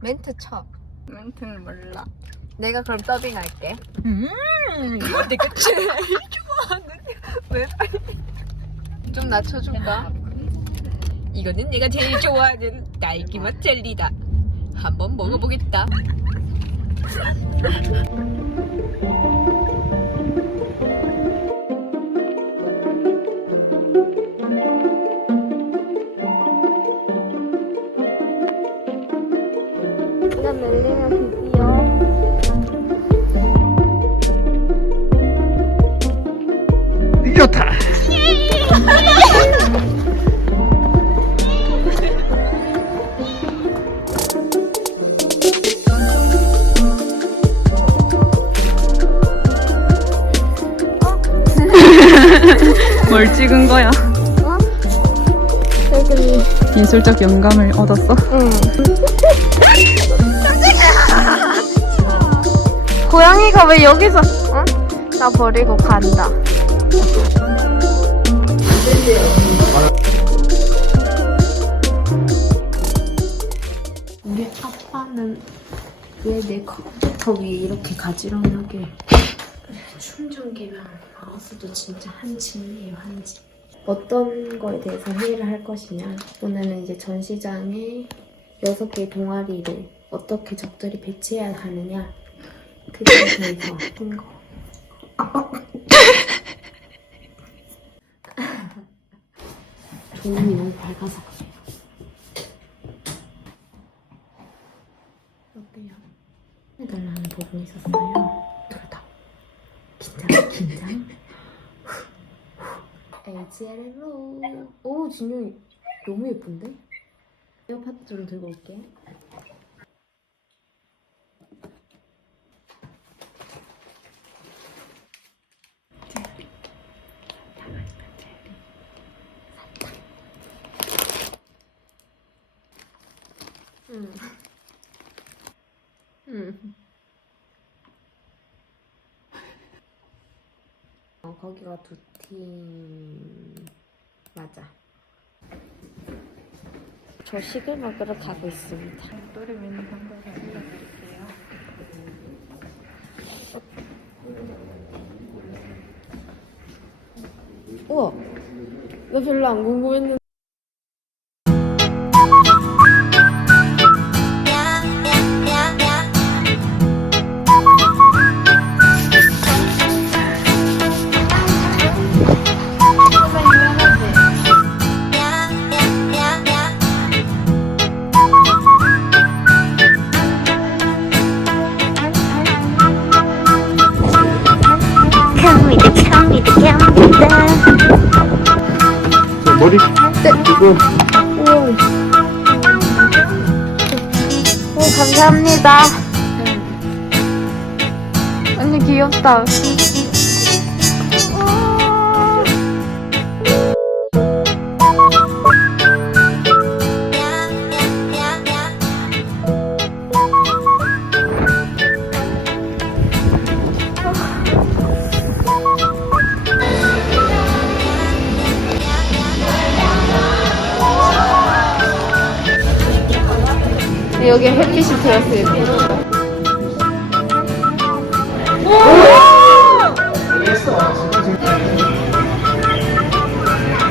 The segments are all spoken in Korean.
멘트 쳐. 멘트는 몰라. 내가 그럼 더빙할게. 음, 이거 좋아하는 왜? 좀 낮춰줄까? 이거는 내가 제일 좋아하는 딸기맛 젤리다. 한번 먹어보겠다. 뭘 찍은 거야? 여기 미술적 영감을 얻었어? 응. 고양이가 왜 여기서? 어? 나 버리고 간다. 우리 아빠는 왜 내 컴퓨터 위에 이렇게 가지런하게 충전기랑 마우스도 진짜 한 짐이에요 한 짐. 어떤 거에 대해서 회의를 할 것이냐. 오늘은 이제 전시장에 여섯 개의 동아리를 어떻게 적절히 배치해야 하느냐. 그거에 대해서 한 거. 조명이 너무 밝아서 그래요. 긴장, 긴장. LGL로 오 진영이 너무 예쁜데? 에어팟 좀 들고 올게 응. 응. 거기가 두 팀 맞아. 저 식을 먹으러 가고 있습니다. 또리 메뉴 한번 알려드릴게요. 우와, 나 별로 안 궁금했는데. 머리 그리고 오, 오 감사합니다. 언니 귀엽다. 여기 햇빛이 때.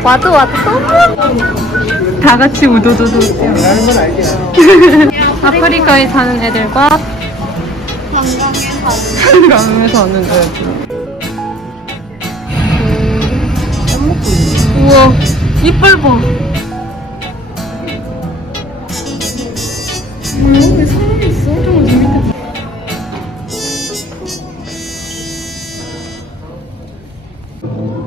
와도 와도 다 같이 우도도도. 아프리카에 사는 애들과 한강에 사는 애들. 우와, 이빨 봐.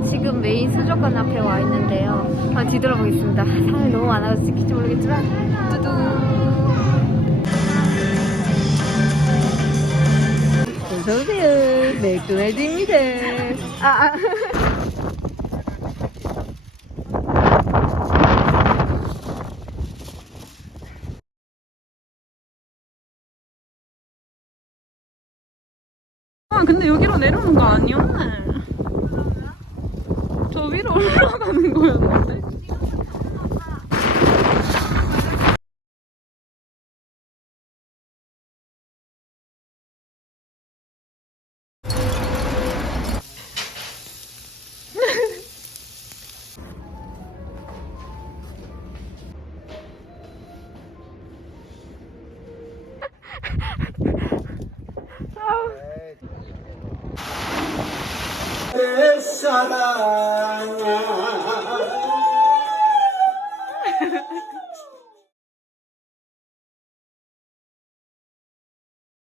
지금 메인 수족관 앞에 와 있는데요. 한번 뒤돌아보겠습니다. 사람이 너무 많아서 찍힐지 모르겠지만 뚜두. 어서오세요. 맥도날드입니다. 아, 아. 아, 근데 여기로 내려오는 거 아니었네. 저 위로 올라가는 거였는데. 사랑아